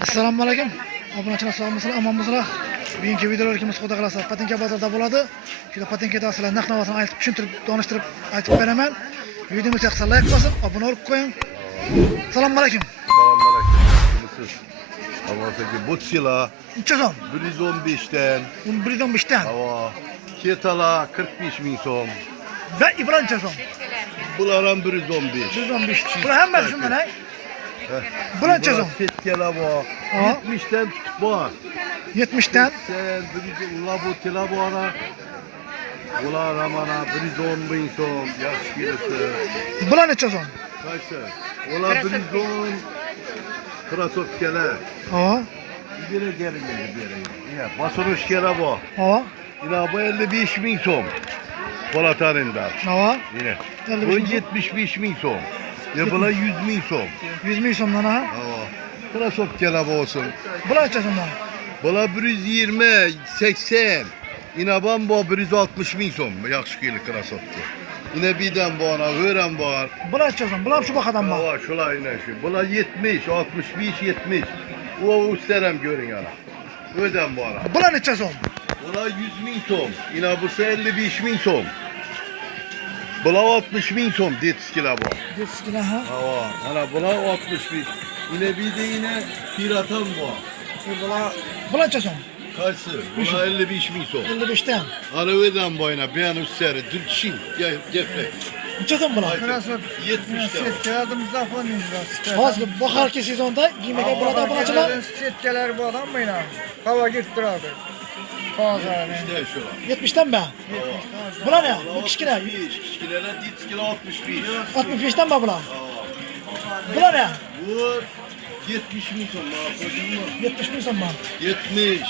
Assalomu alaykum. Obunachilar sog'misizlar, omonmisizlar? Bugungi videolarimiz Xudo xolasa Patinka bozorida bo'ladi. Shunda Patinkada sizlarga narx-navosini aytib, tushuntirib, donishtirib aytib beraman. Videomizni yoqsa like bosing, obuna bo'lib qo'ying. Assalomu alaykum. Assalomu alaykum. Siz Avvaliga butsila Necha so'm? 115 dan. 115 dan. Havo. Ketala 45 ming so'm. Va ibron necha so'm? Bular ham 115. 115. Bular hammasi shundan, ha? Bular necha so'm? Ketkala bor. 70 dan bor. 70 dan. Sen ular bu kela bor. Ular mana 110 ming so'm yaxshi kelibdi. Bular necha so'm? Qaysi? Ular 110 krasotkalar. Ha. Biri gelin beri. Ya basılmış kela bu. Ha. Yine bu 55 ming so'm. Polatlarında. Ha. Yine. 55 Bu ming so'm. 75 ming so'm. Ya buna 100 ming so'm. 100 ming so'mdan, ha. Krasotkalar olsun. Bular necha so'mdan? Bula 120, 80. Yine ben bu 160 ming so'm. Yaxshi keldi krasotka. Yine birden bu ana, öğren bu ana. Bular necha so'm? Bular şu bakadan bak. Hava şular yine şu. Bula 70, 65, 70. O üstlerem görün yana. Öden bu ana. Bular necha so'm? Bula 100 ming so'm. Yine bu 55 ming so'm. Bula 60 ming so'm detiskila bu. Deskina, ha. Hava. Ana bula 65. Yine bir de yine piratan bu. Bular necha so'm? Kaçsı? Bula 55 ming so'm. 55 dan. Ana öden boyuna beyan üstleri. Dürtşin. Geplek. Necha so'm bular? 70 'ten. Setkalarımızda falan ineceğiz. Hozir bahorgi sezonda giymaga bo'ladi obunachilar. Setkalar bu adam mı yine? Hava git duradi. Pazarı. İşte şular. 70 dan mı? Bular ne? Bu kichkina. Kichkinalar detiskila 65. 65 dan mı bular? Bular ne? Bu 70 ming so'm. Qo'shimmi? 70 ming so'm. 70.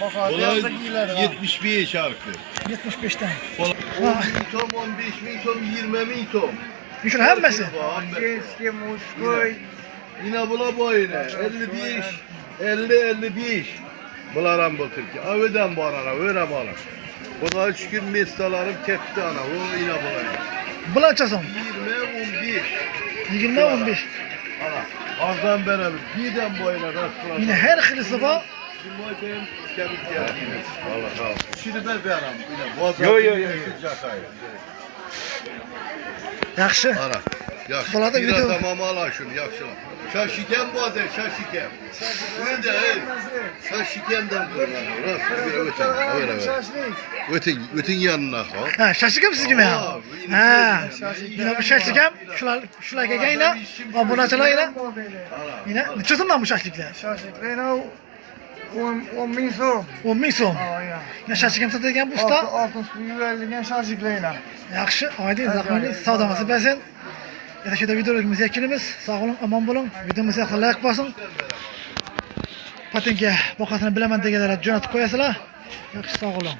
Bakar Ulan yazda giyiler. 75 arka. 75 dan. 10 ming so'm, 15 ming so'm, 20 ming so'm. Şunun hammasi. Eski muskoy. Yine bula boyuna 55, 50, 55. Bular ham bu Türkiye. Aveden bu ana, öyle bana. Bu da 3 gün mesleğlerim tepti ana. O yine bular. Bular necha so'm? 20, 15. 20 15. Ana. Azdan beraber. Birden boyuna rastlar. Yine her xilisi bor. Cumhuriyet'in kemik yerliğimiz. Valla sağ ol. Şimdi ben bir aram. Yo. Yaxshi. Ana. Yaxşı. Bulada Bir video- tamam ala şunu yaxşılar. Şaşiken bu adı şaşiken. Öyle şaşikenden durma. Rast bir öten yanına kal. Ha, shashligim sizgimi ha? Ha. Yine bu shashligim shular kelganda obunachilar yine necha so'mdan bu shashliklar? Şaşıklayına 10 bin soğuk. 10 ming so'm. Aa ya. Yine shashligim sotadigan bu usta. Altın suyu verilgen şaşıklayına. Yaxshi, oydin, zahmatli, savdomizni bersin. Yana shu videolarimiz yakunimiz. Sog' bo'ling, omon bo'ling. Videomizni yoqsa like bosing. Patinka boqasini bilaman deganlar jo'natib qo'yasizlar. Yaxshi, sog' bo'ling.